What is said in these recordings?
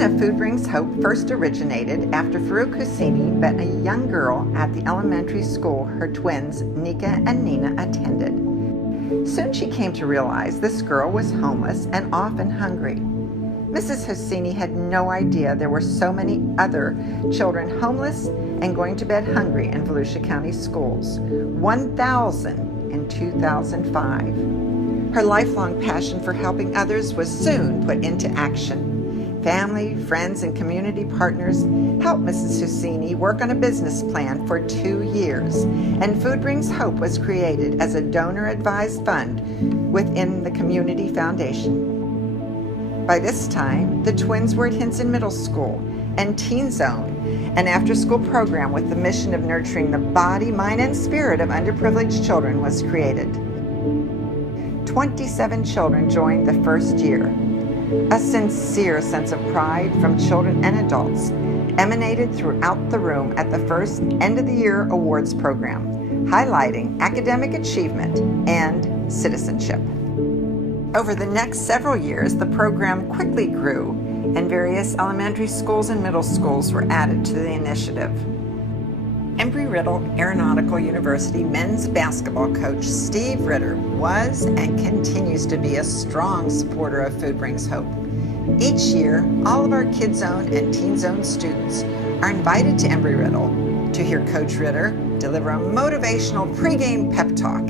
vision of Food Brings Hope first originated after Farouk Husseini met a young girl at the elementary school her twins, Nika and Nina, attended. Soon she came to realize this girl was homeless and often hungry. Mrs. Husseini had no idea there were so many other children homeless and going to bed hungry in Volusia County schools, 1,000 in 2005. Her lifelong passion for helping others was soon put into action. Family, friends, and community partners helped Mrs. Husseini work on a business plan for 2 years, and Food Brings Hope was created as a donor-advised fund within the Community Foundation. By this time, the twins were at Hinson Middle School, and Teen Zone, an after-school program with the mission of nurturing the body, mind, and spirit of underprivileged children, was created. 27 children joined the first year. A sincere sense of pride from children and adults emanated throughout the room at the first end-of-the-year awards program, highlighting academic achievement and citizenship. Over the next several years, the program quickly grew, and various elementary schools and middle schools were added to the initiative. Embry-Riddle Aeronautical University men's basketball coach Steve Ritter was and continues to be a strong supporter of Food Brings Hope. Each year, all of our Kid Zone and Teen Zone students are invited to Embry-Riddle to hear Coach Ritter deliver a motivational pregame pep talk,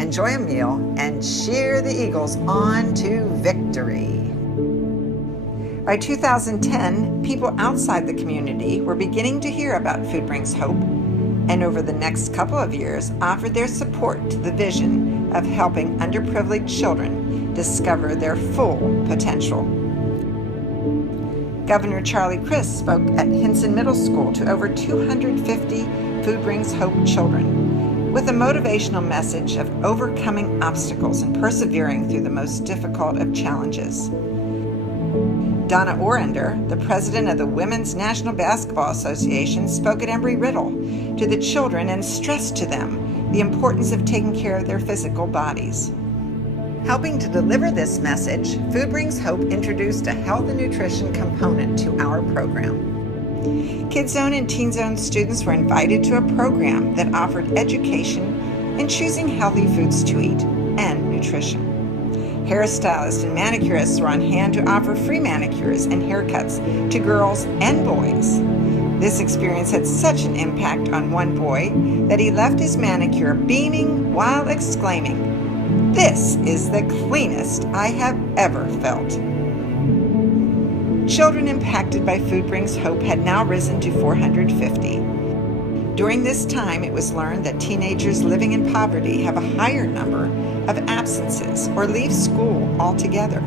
enjoy a meal, and cheer the Eagles on to victory. By 2010, people outside the community were beginning to hear about Food Brings Hope, and over the next couple of years offered their support to the vision of helping underprivileged children discover their full potential. Governor Charlie Crist spoke at Hinson Middle School to over 250 Food Brings Hope children with a motivational message of overcoming obstacles and persevering through the most difficult of challenges. Donna Orender, the president of the Women's National Basketball Association, spoke at Embry-Riddle to the children and stressed to them the importance of taking care of their physical bodies. Helping to deliver this message, Food Brings Hope introduced a health and nutrition component to our program. Kid Zone and Teen Zone students were invited to a program that offered education in choosing healthy foods to eat and nutrition. Hairstylists and manicurists were on hand to offer free manicures and haircuts to girls and boys. This experience had such an impact on one boy that he left his manicure beaming while exclaiming, "This is the cleanest I have ever felt." Children impacted by Food Brings Hope had now risen to 450. During this time, it was learned that teenagers living in poverty have a higher number of absences or leave school altogether.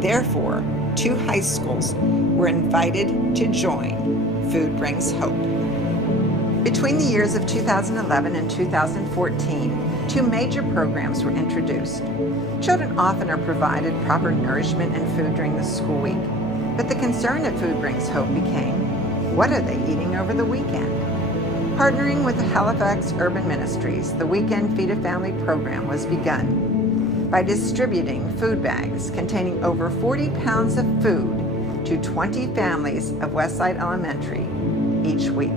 Therefore, 2 high schools were invited to join Food Brings Hope. Between the years of 2011 and 2014, 2 major programs were introduced. Children often are provided proper nourishment and food during the school week, but the concern of Food Brings Hope became, what are they eating over the weekend? Partnering with the Halifax Urban Ministries, the Weekend Feed a Family program was begun by distributing food bags containing over 40 pounds of food to 20 families of Westside Elementary each week.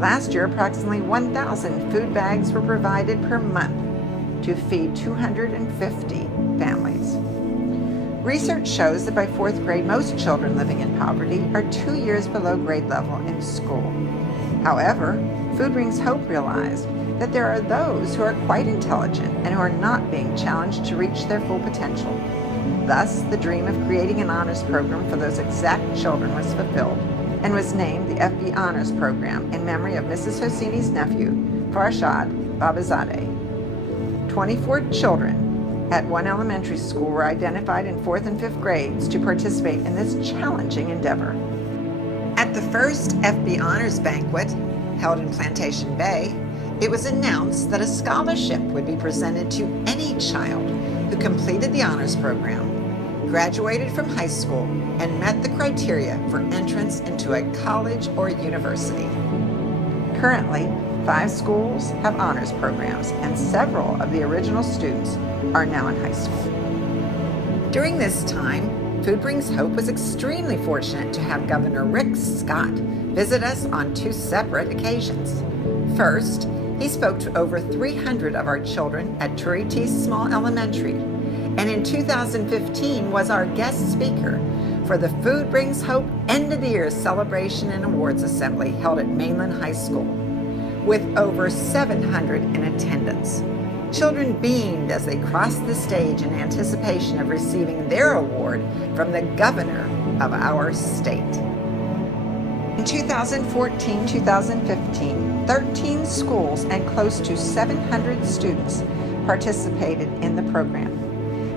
Last year, approximately 1,000 food bags were provided per month to feed 250 families. Research shows that by 4th grade, most children living in poverty are 2 years below grade level in school. However, Food Brings Hope realized that there are those who are quite intelligent and who are not being challenged to reach their full potential. Thus, the dream of creating an honors program for those exact children was fulfilled and was named the FB Honors Program in memory of Mrs. Hosseini's nephew, Farshad Babazadeh. 24 children at one elementary school were identified in 4th and 5th grades to participate in this challenging endeavor. At the first FB Honors Banquet, held in Plantation Bay, it was announced that a scholarship would be presented to any child who completed the honors program, graduated from high school, and met the criteria for entrance into a college or university. Currently, 5 schools have honors programs, and several of the original students are now in high school. During this time, Food Brings Hope was extremely fortunate to have Governor Rick Scott visit us on 2 separate occasions. First, he spoke to over 300 of our children at Turie T. Small Elementary, and in 2015 was our guest speaker for the Food Brings Hope End of the Year Celebration and Awards Assembly held at Mainland High School, with over 700 in attendance. Children beamed as they crossed the stage in anticipation of receiving their award from the governor of our state. In 2014-2015, 13 schools and close to 700 students participated in the program.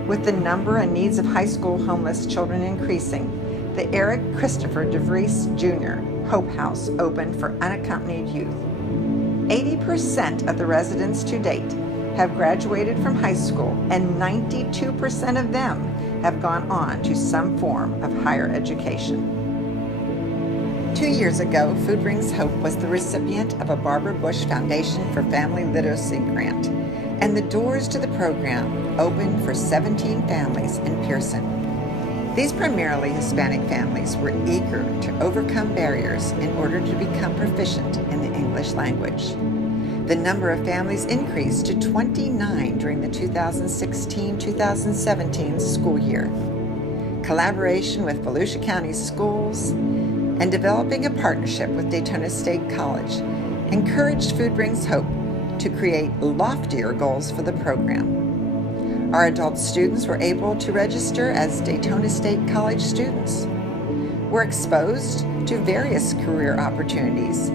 With the number and needs of high school homeless children increasing, the Eric Christopher DeVries Jr. Hope House opened for unaccompanied youth. 80% of the residents to date have graduated from high school, and 92% of them have gone on to some form of higher education. 2 years ago, Food Brings Hope was the recipient of a Barbara Bush Foundation for Family Literacy grant, and the doors to the program opened for 17 families in Pearson. These primarily Hispanic families were eager to overcome barriers in order to become proficient in the English language. The number of families increased to 29 during the 2016-2017 school year. Collaboration with Volusia County Schools and developing a partnership with Daytona State College encouraged Food Brings Hope to create loftier goals for the program. Our adult students were able to register as Daytona State College students, were exposed to various career opportunities,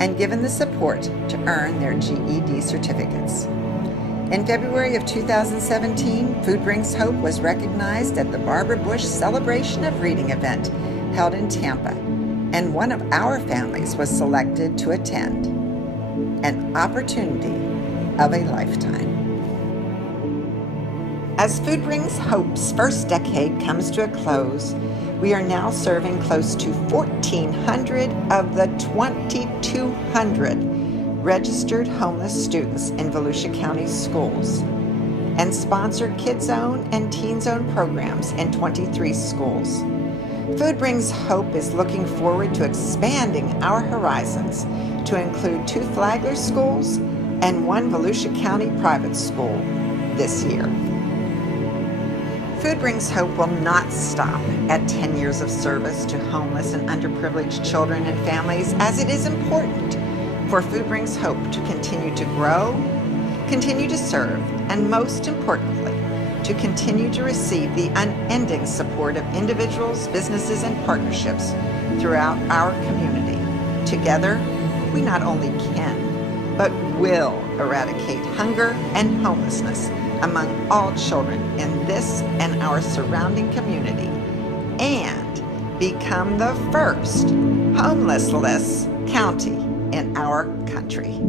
and given the support to earn their GED certificates. In February of 2017, Food Brings Hope was recognized at the Barbara Bush Celebration of Reading event held in Tampa, and one of our families was selected to attend. An opportunity of a lifetime. As Food Brings Hope's first decade comes to a close, we are now serving close to 1,400 of the 2,200 registered homeless students in Volusia County schools, and sponsor Kids Zone and Teen Zone programs in 23 schools. Food Brings Hope is looking forward to expanding our horizons to include 2 Flagler schools and 1 Volusia County private school this year. Food Brings Hope will not stop at 10 years of service to homeless and underprivileged children and families, as it is important for Food Brings Hope to continue to grow, continue to serve, and most importantly, to continue to receive the unending support of individuals, businesses, and partnerships throughout our community. Together, we not only can, but will eradicate hunger and homelessness among all children in this and our surrounding community, and become the first homeless-less county in our country.